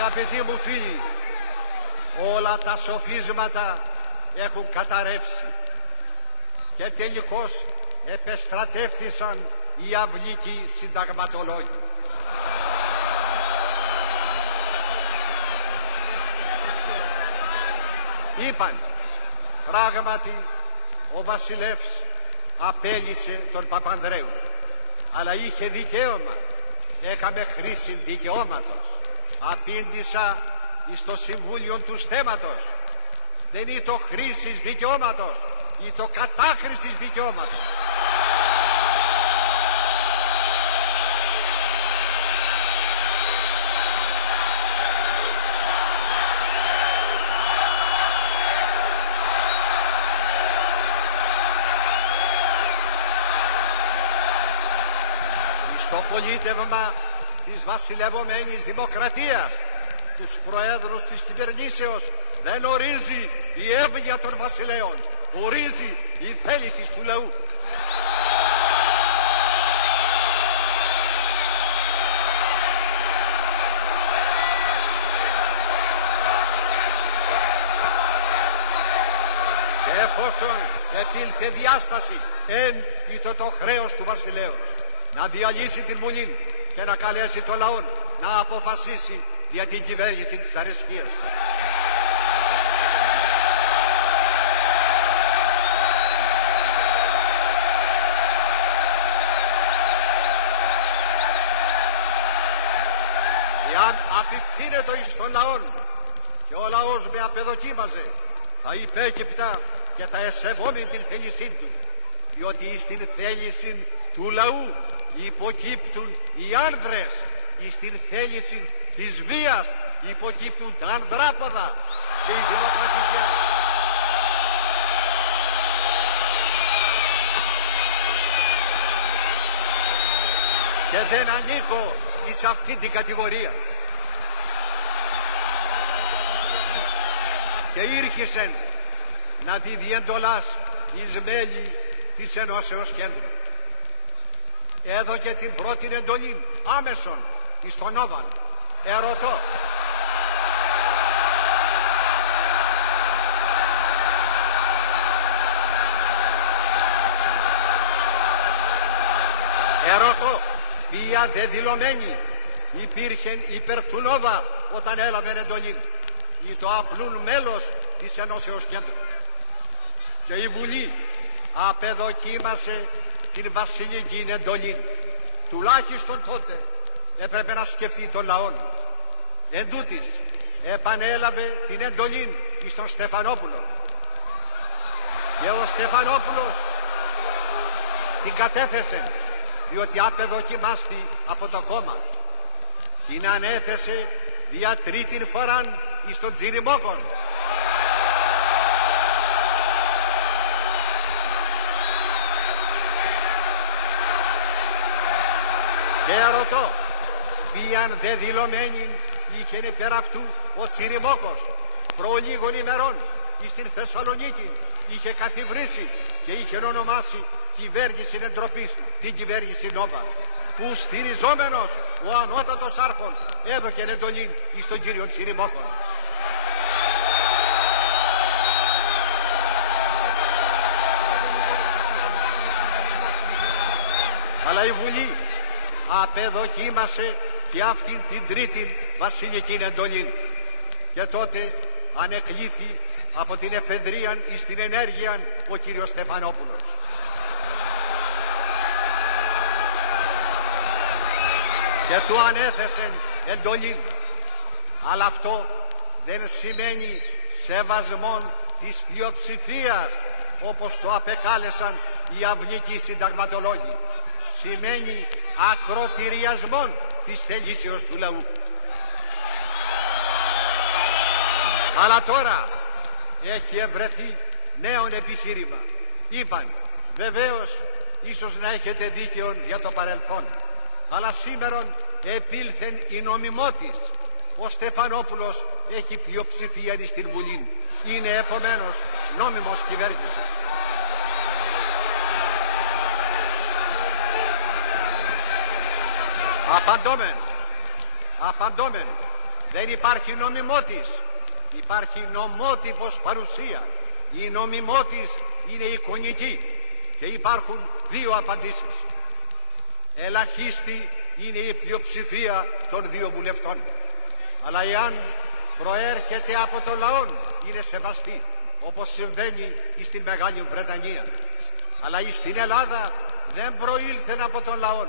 Αγαπητοί μου φίλοι, όλα τα σοφίσματα έχουν καταρρεύσει και τελικώς επεστρατεύθησαν οι αυλικοί συνταγματολόγοι. Είπαν, πράγματι ο βασιλεύς απέλυσε τον Παπανδρέου, αλλά είχε δικαίωμα, έκαμε χρήση δικαιώματος. Απήντησα εις το Συμβούλιο του Στέματος, δεν είναι το χρήσης δικαιώματος, είναι το κατάχρησης δικαιώματος. Στο πολίτευμα της βασιλευομένης δημοκρατίας, τους προέδρους της κυβερνήσεως, δεν ορίζει η εύνοια των βασιλέων, ορίζει η θέληση του λαού. Και εφόσον επήλθε διάσταση, εν ήτο το χρέος του βασιλέως να διαλύσει την Βουλή και να καλέσει το λαό να αποφασίσει για την κυβέρνηση της αρεσκίας του. Εάν απευθύνεται εις τον λαό και ο λαός με απεδοκίμαζε, θα υπέκυπτα και θα εσεβόμει την θέλησή του, διότι στην θέληση του λαού υποκύπτουν οι άνδρες, στην θέληση της βίας υποκύπτουν τα ανδράποδα και η δημοκρατική. Και δεν ανήκω εις αυτή την κατηγορία. Και ήρχισεν να τη διεντολάς εις μέλη της Ενώσεως Κέντρου. Έδωκε την πρώτη εντολή άμεσον εις τον Όβαν. Ερωτώ. Ερωτώ, ποια δεδηλωμένη υπήρχε υπέρ του Νόβα όταν έλαβε εντολή, ή το απλούν μέλος της Ενώσεως Κέντρου. Και η Βουλή απεδοκίμασε την βασιλική εντολή. Τουλάχιστον τότε έπρεπε να σκεφτεί τον λαό. Εν τούτης, επανέλαβε την εντολή εις τον Στεφανόπουλο. Και ο Στεφανόπουλος την κατέθεσε, διότι απεδοκιμάστη από το κόμμα. Την ανέθεσε δια τρίτην φοράν εις τον Τζιριμόκον. Και ερωτώ, ποιαν δεδηλωμένη είχε υπέρ αυτού ο Τσιριμόκος προ λίγων ημερών εις την Θεσσαλονίκη είχε καθιβρίσει και είχε ονομάσει κυβέρνηση εντροπής την κυβέρνηση Νόβα, που στηριζόμενος ο ανώτατος άρχον έδωκε εντολή εις τον κύριο Τσιριμόκον. Αλλά η Βουλή απεδοκίμασε και αυτήν την τρίτη βασιλική εντολή. Και τότε ανεκλήθη από την εφεδρία εις την ενέργεια ο κύριος Στεφανόπουλος. Και του ανέθεσεν εντολή. Αλλά αυτό δεν σημαίνει σεβασμόν της πλειοψηφίας, όπως το απεκάλεσαν οι αυλικοί συνταγματολόγοι. Σημαίνει ακροτηριασμόν της θελήσεως του λαού. Αλλά τώρα έχει ευρεθεί νέον επιχείρημα. Είπαν, βεβαίως ίσως να έχετε δίκαιο για το παρελθόν, αλλά σήμερον επήλθεν η νομιμότης. Ο Στεφανόπουλος έχει πλειοψηφία στην Βουλή. Είναι επομένως νόμιμος κυβέρνησης. Απαντώμεν Δεν υπάρχει νομιμότης, υπάρχει νομότυπος παρουσία. Η νομιμότης είναι εικονική και υπάρχουν δύο απαντήσεις. Ελαχίστη είναι η πλειοψηφία των δύο βουλευτών. Αλλά εάν προέρχεται από το λαό είναι σεβαστή, όπως συμβαίνει στην Μεγάλη Βρετανία. Αλλά στην Ελλάδα δεν προήλθεν από τον λαό,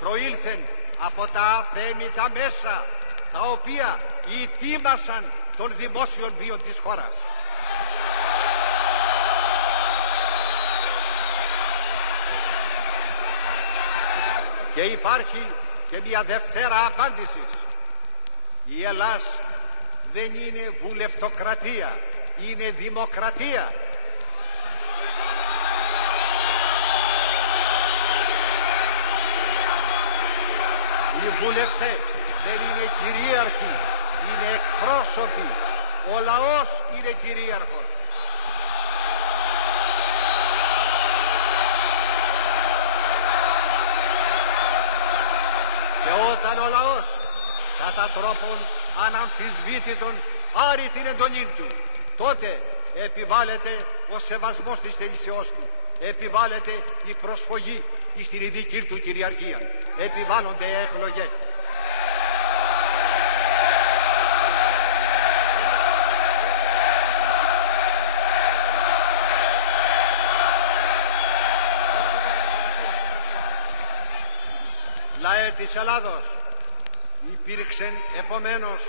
προήλθεν από τα αθέμητα μέσα, τα οποία ητήμασαν των δημόσιων βίων της χώρας. Και υπάρχει και μια δευτέρα απάντηση. Η Ελλάς δεν είναι βουλευτοκρατία, είναι δημοκρατία. Οι βουλευτές δεν είναι κυρίαρχοι, είναι εκπρόσωποι. Ο λαός είναι κυρίαρχος. Και όταν ο λαός κατά τρόπον αναμφισβήτητον άρει την εντολή του, τότε επιβάλλεται ο σεβασμός της θελήσεώς του, επιβάλλεται η προσφογή στην ειδική του κυριαρχία, επιβάλλονται εκλογές. Λαέ της Ελλάδος, υπήρξε επομένως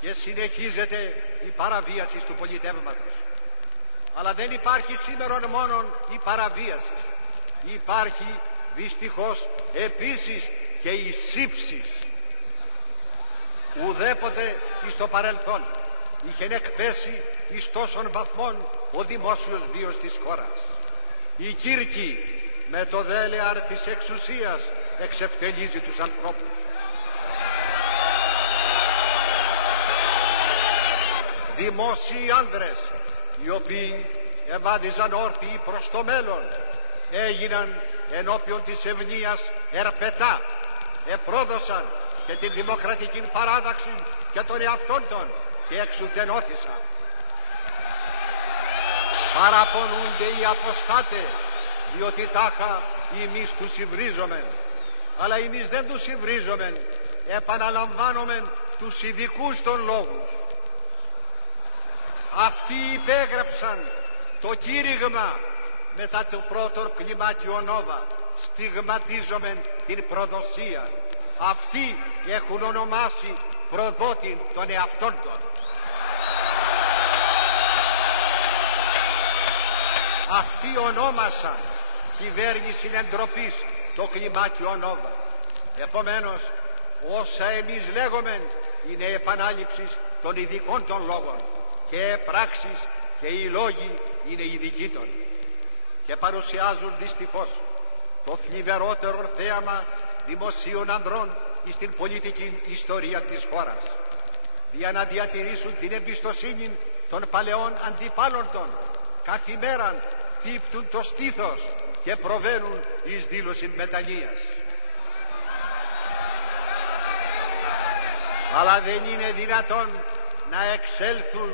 και συνεχίζεται η παραβίαση του πολιτεύματος. Αλλά δεν υπάρχει σήμερα μόνο η παραβίαση. Υπάρχει δυστυχώς επίσης και η σύψης. Ουδέποτε στο παρελθόν είχε εκπέσει εις τόσων βαθμών ο δημόσιος βίος της χώρας. Η Κύρκη με το δέλεαρ της εξουσίας εξευτελίζει τους ανθρώπους. Δημόσιοι άνδρες, οι οποίοι ευάδιζαν όρθιοι προς το μέλλον, έγιναν ενώπιον της ευνοίας ερπετά, επρόδωσαν και την δημοκρατική παράδαξη και των εαυτών των και εξουδενώθησαν. Παραπονούνται οι αποστάτες, διότι τάχα εμείς τους υβρίζομεν. Αλλά εμείς δεν τους υβρίζομεν, επαναλαμβάνομεν τους ειδικούς των λόγους. Αυτοί υπέγραψαν το κήρυγμα μετά το πρώτο κλιμάκιο Νόβα, στιγματίζομεν την προδοσία. Αυτοί έχουν ονομάσει προδότη των εαυτών των. Αυτοί ονόμασαν κυβέρνηση εντροπής το κλιμάκιο Νόβα. Επομένως, όσα εμείς λέγομεν είναι επανάληψης των ειδικών των λόγων και πράξεις και οι λόγοι είναι ειδικοί των. Και παρουσιάζουν δυστυχώς το θλιβερότερο θέαμα δημοσίων ανδρών στην πολιτική ιστορία της χώρας, για να διατηρήσουν την εμπιστοσύνη των παλαιών αντιπάλων των. Καθημέραν τύπτουν το στήθος και προβαίνουν εις δήλωση μετανοίας. Αλλά δεν είναι δυνατόν να εξέλθουν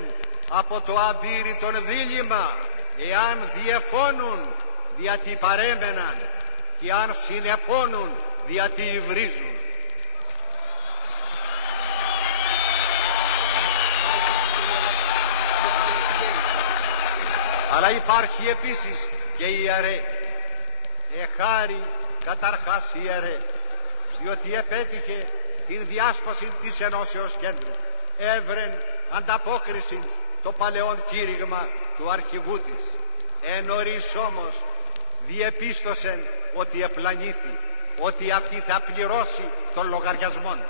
από το αδύρυτον δίλημμα εάν διεφώνουν διότι παρέμεναν και αν συνεφώνουν διότι υβρίζουν. Αλλά υπάρχει επίσης και η ιερέ. Εχάρη καταρχάς η ιερέ, διότι επέτυχε την διάσπαση της ενώσεως κέντρου. Έβρεν ανταπόκριση το παλαιόν κήρυγμα του αρχηγού της. Εν νωρίς όμως διεπίστωσεν ότι επλανήθη, ότι αυτή θα πληρώσει των λογαριασμών.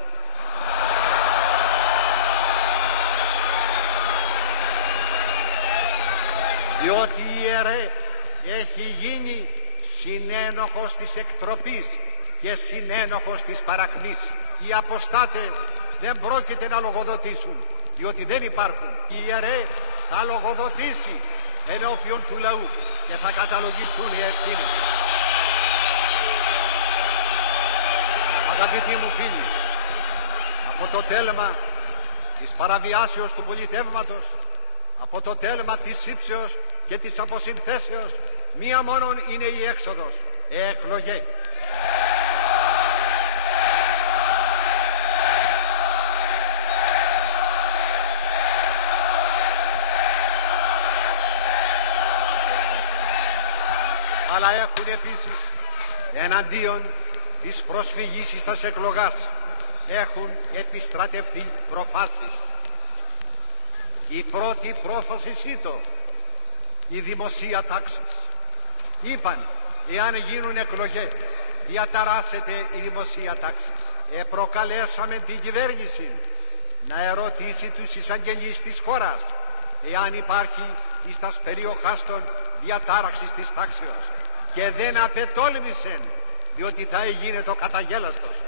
Διότι η ιερέ έχει γίνει συνένοχος της εκτροπής και συνένοχος της παρακμής. Οι αποστάτες δεν πρόκειται να λογοδοτήσουν, διότι δεν υπάρχουν. Η ιερέ θα λογοδοτήσει ενώπιον του λαού και θα καταλογιστούν οι ευθύνες. Αγαπητοί μου φίλοι, από το τέλμα της παραβιάσεως του πολιτεύματος, από το τέλμα της ύψεως και της αποσυνθέσεως, μία μόνον είναι η έξοδος, εκλογέ. Αλλά έχουν επίσης εναντίον της προσφυγής εις τας εκλογάς έχουν επιστρατευθεί προφάσεις. Η πρώτη πρόφαση ήτο η δημοσία τάξης. Είπαν, εάν γίνουν εκλογές, διαταράσσεται η δημοσία τάξης. Προκαλέσαμε την κυβέρνηση να ερωτήσει τους εισαγγελείς της χώρας εάν υπάρχει εις τας περιοχάς των διατάραξης της τάξεως, και δεν απετόλμησεν, διότι θα έγινε το καταγέλαστος.